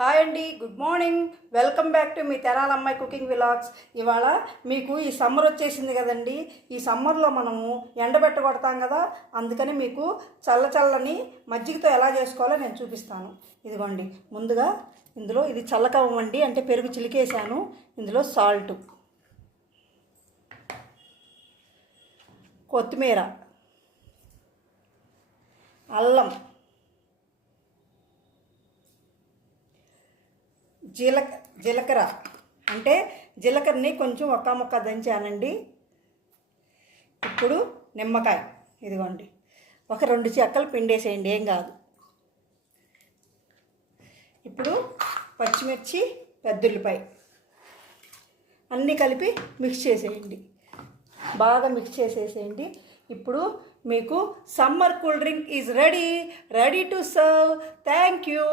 Hi అండి, good morning. Welcome back to మీ తెరాల అమ్మాయి కుకింగ్ వ్లాగ్స్. ఇవాళ మీకు ఈ సమ్మర్ వచ్చేసింది కదండి. ఈ సమ్మర్లో మనము ఎండబెట్టగొడతాం కదా, అందుకని మీకు చల్లని మజ్జిగతో ఎలా చేసుకోవాలో నేను చూపిస్తాను. ఇదిగోండి, ముందుగా ఇందులో ఇది చల్లకవ్వండి, అంటే పెరుగు చిలికేసాను. ఇందులో సాల్ట్, కొత్తిమీర, అల్లం, జీలకర్ర, అంటే జీలకర్రని కొంచెం ఒక్క ముక్క దంచానండి. ఇప్పుడు నిమ్మకాయ, ఇదిగోండి, ఒక 2 చెక్కలు పిండేసేయండి, ఏం కాదు. ఇప్పుడు పచ్చిమిర్చి, పెద్దుల్లిపాయ అన్నీ కలిపి మిక్స్ చేసేయండి, బాగా మిక్స్ చేసేసేయండి. ఇప్పుడు మీకు summer cool drink is ready to serve. Thank you.